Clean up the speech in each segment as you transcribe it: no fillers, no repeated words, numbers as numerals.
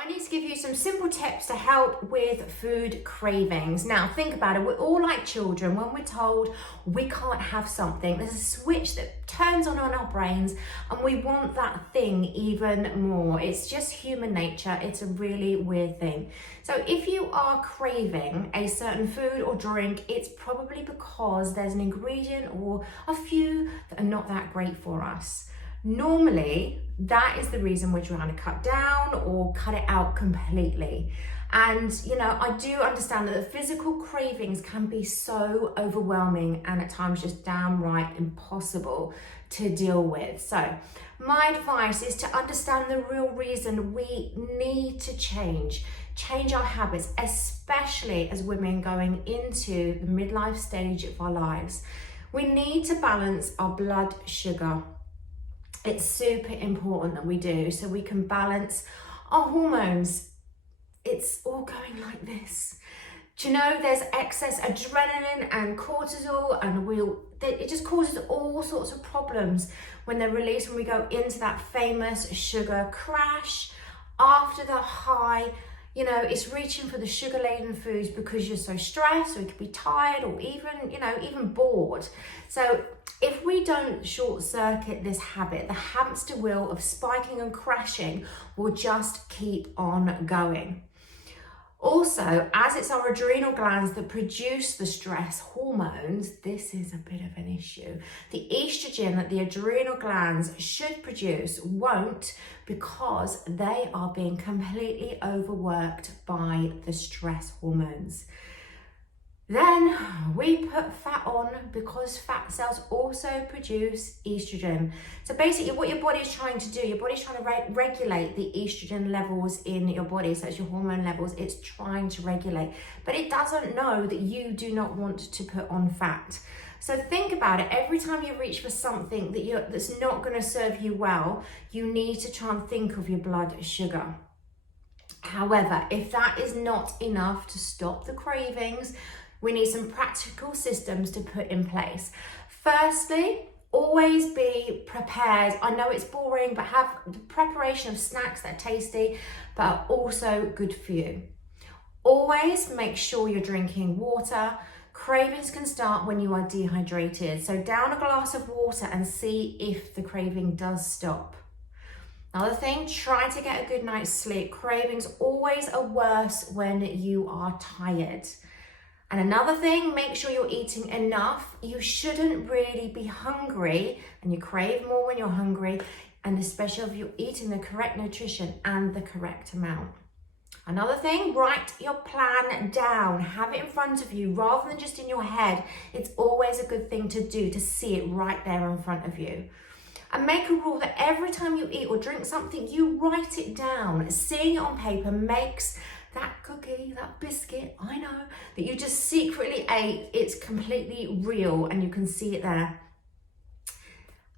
I need to give you some simple tips to help with food cravings. Now, think about it. We're all like children. When we're told we can't have something, there's a switch that turns on in our brains and we want that thing even more. It's just human nature. It's a really weird thing. So if you are craving a certain food or drink, it's probably because there's an ingredient or a few that are not that great for us. Normally, that is the reason we're trying to cut down or cut it out completely. And, I do understand that the physical cravings can be so overwhelming and at times just downright impossible to deal with. So my advice is to understand the real reason we need to change our habits, especially as women going into the midlife stage of our lives. We need to balance our blood sugar. It's super important that we do so we can balance our hormones. It's all going like this. Do you know there's excess adrenaline and cortisol and it just causes all sorts of problems when they're released, when we go into that famous sugar crash after the high. It's reaching for the sugar-laden foods because you're so stressed, or you could be tired, or even bored. So if we don't short-circuit this habit, the hamster wheel of spiking and crashing will just keep on going. Also, as it's our adrenal glands that produce the stress hormones, this is a bit of an issue. The estrogen that the adrenal glands should produce won't, because they are being completely overworked by the stress hormones. Then we put fat on because fat cells also produce estrogen. So basically what your body is trying to do, your body's trying to regulate the estrogen levels in your body. So it's your hormone levels, it's trying to regulate. But it doesn't know that you do not want to put on fat. So think about it. Every time you reach for something that's not going to serve you well, you need to try and think of your blood sugar. However, if that is not enough to stop the cravings, we need some practical systems to put in place. Firstly, always be prepared. I know it's boring, but have the preparation of snacks that are tasty, but are also good for you. Always make sure you're drinking water. Cravings can start when you are dehydrated. So down a glass of water and see if the craving does stop. Another thing, try to get a good night's sleep. Cravings always are worse when you are tired. And another thing, make sure you're eating enough. You shouldn't really be hungry, and you crave more when you're hungry, and especially if you're eating the correct nutrition and the correct amount. Another thing, write your plan down. Have it in front of you rather than just in your head. It's always a good thing to do, to see it right there in front of you. And make a rule that every time you eat or drink something, you write it down. Seeing it on paper makes that cookie, that biscuit, I know, that you just secretly ate, it's completely real and you can see it there.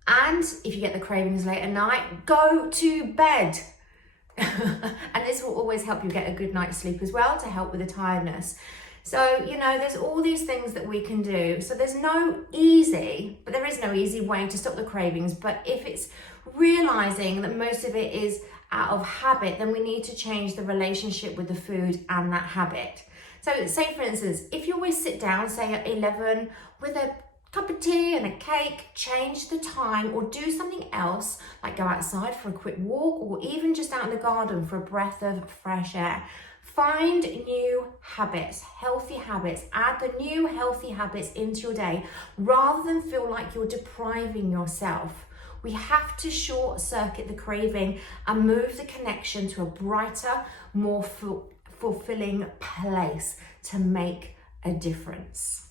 And if you get the cravings late at night, go to bed. And this will always help you get a good night's sleep as well, to help with the tiredness. So, there's all these things that we can do. So there is no easy way to stop the cravings. But if it's realizing that most of it is out of habit, then we need to change the relationship with the food and that habit. So say for instance, if you always sit down, say at 11 with a cup of tea and a cake, change the time or do something else, like go outside for a quick walk or even just out in the garden for a breath of fresh air. Find new habits, healthy habits, add the new healthy habits into your day rather than feel like you're depriving yourself. We have to short circuit the craving and move the connection to a brighter, more fulfilling place to make a difference.